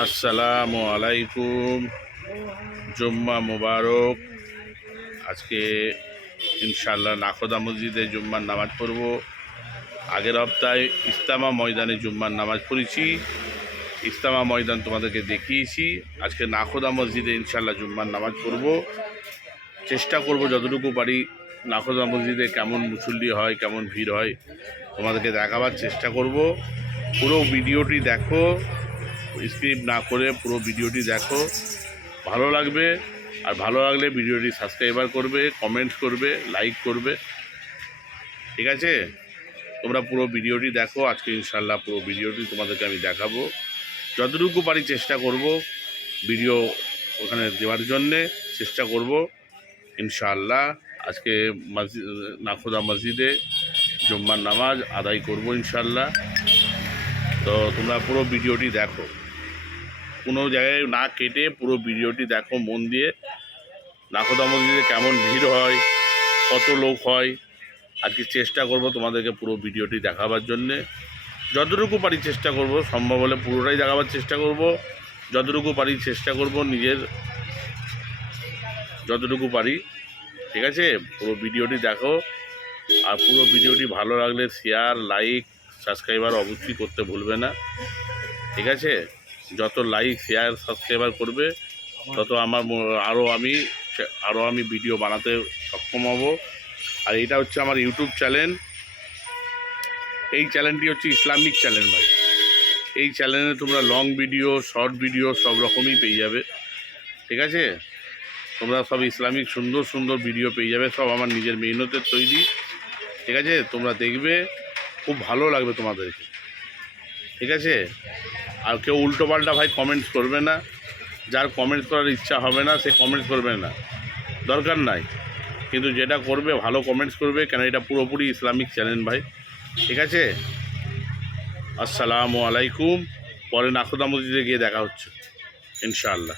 আসসালামু আলাইকুম। জুম্মা মুবারক। আজকে ইনশাআল্লাহ নাখোদা মসজিদে জুম্মার নামাজ পড়ব। আগের সপ্তাহে ইস্তামা ময়দানে জুম্মার নামাজ পড়েছি। ইস্তামা ময়দান তোমাদেরকে দেখিয়েছি। আজকে নাখোদা মসজিদে ইনশাআল্লাহ জুম্মার নামাজ পড়ব। চেষ্টা করব যতটুকু পারি নাখোদা মসজিদে কেমন মুসল্লি হয়, কেমন ভিড় হয় তোমাদেরকে দেখাবার চেষ্টা করব। পুরো ভিডিওটি দেখো, স্কিপ না করে পুরো ভিডিওটি দেখো, ভালো লাগবে। আর ভালো লাগলে ভিডিওটি সাবস্ক্রাইবার করবে, কমেন্ট করবে, লাইক করবে, ঠিক আছে? তোমরা পুরো ভিডিওটি দেখো। আজকে ইনশাআল্লাহ পুরো ভিডিওটি তোমাদেরকে আমি দেখাবো। যতটুকু পারি চেষ্টা করব ভিডিও ওখানে দেওয়ার জন্যে চেষ্টা করব ইনশাআল্লাহ। আজকে মসজিদ নাখোদা মসজিদে জুম্মার নামাজ আদায় করব ইনশাআল্লাহ। তো তোমরা পুরো ভিডিওটি দেখো, কোনো জায়গায় না কেটে পুরো ভিডিওটি দেখো মন দিয়ে। নাখোদা মসজিদে কেমন ভিড় হয়, কত লোক হয়, আজকে চেষ্টা করব তোমাদেরকে পুরো ভিডিওটি দেখাবার জন্যে। যতটুকু পারি চেষ্টা করব, সম্ভব হলে পুরোটাই দেখাবার চেষ্টা করব। যতটুকু পারি চেষ্টা করব নিজের, যতটুকু পারি, ঠিক আছে? পুরো ভিডিওটি দেখো। আর পুরো ভিডিওটি ভালো লাগলে শেয়ার, লাইক, সাবস্ক্রাইবার অবশ্যই করতে ভুলবে না, ঠিক আছে? যত লাইক, শেয়ার, সাবস্ক্রাইবার করবে তত আমার আরও আমি ভিডিও বানাতে সক্ষম হব। আর এটা হচ্ছে আমার ইউটিউব চ্যানেল। এই চ্যানেলটি হচ্ছে ইসলামিক চ্যানেল ভাই। এই চ্যানেলে তোমরা লং ভিডিও, শর্ট ভিডিও সব রকমই পেয়ে যাবে, ঠিক আছে? তোমরা সব ইসলামিক সুন্দর সুন্দর ভিডিও পেয়ে যাবে, সব আমার নিজের মেহনতের তৈরি, ঠিক আছে? তোমরা দেখবে, খুব ভালো লাগবে তোমাদেরকে, ঠিক আছে? আর কেউ উল্টোপাল্টা ভাই কমেন্টস করবে না। যার কমেন্টস করার ইচ্ছা হবে না সে কমেন্টস করবে না, দরকার নাই। কিন্তু যেটা করবে ভালো কমেন্টস করবে, কেন এটা পুরোপুরি ইসলামিক চ্যানেল ভাই, ঠিক আছে? আসসালামু আলাইকুম। পরে নাখোদা মসজিদে গিয়ে দেখা হচ্ছে ইনশাআল্লাহ।